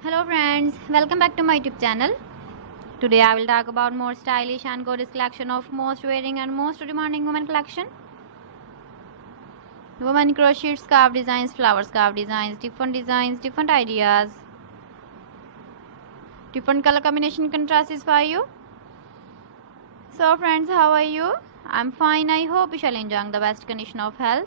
Hello friends, welcome back to my YouTube channel. Today I will talk about more stylish and gorgeous collection of most wearing and most demanding women collection. Women crochet scarf designs, flower scarf designs, different ideas, different color combination contrasts for you. So friends, how are you? I'm fine. I hope you shall enjoy the best condition of health.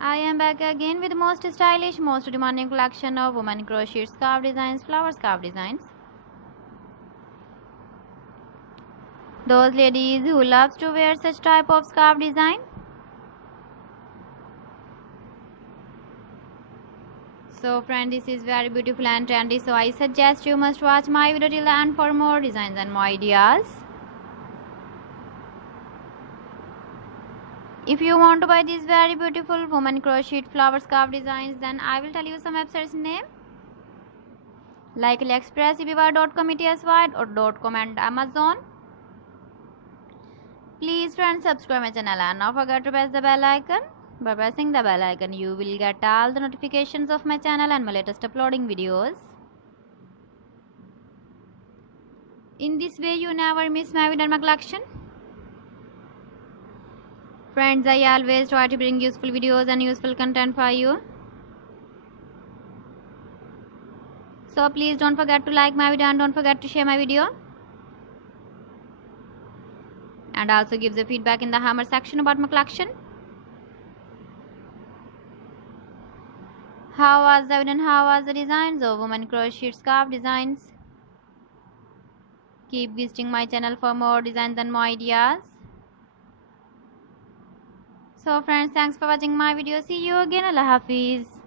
I am back again with most stylish, most demanding collection of women crochet scarf designs, flower scarf designs. Those ladies who loves to wear such type of scarf design. So friend, this is very beautiful and trendy, so I suggest you must watch my video till the end for more designs and more ideas. If you want to buy these very beautiful woman crochet flower scarf designs, then I will tell you some websites name like AliExpress, eBay.com, ETSY or .com and Amazon. Please friends, subscribe my channel and don't forget to press the bell icon. By pressing the bell icon, you will get all the notifications of my channel and my latest uploading videos. In this way, you never miss my video and my collection. Friends, I always try to bring useful videos and useful content for you. So please don't forget to like my video and don't forget to share my video. And also give the feedback in the hammer section about my collection. How was the video and how was the designs of women crochet scarf designs? Keep visiting my channel for more designs and more ideas. So friends, thanks for watching my video. See you again. Allah Hafiz.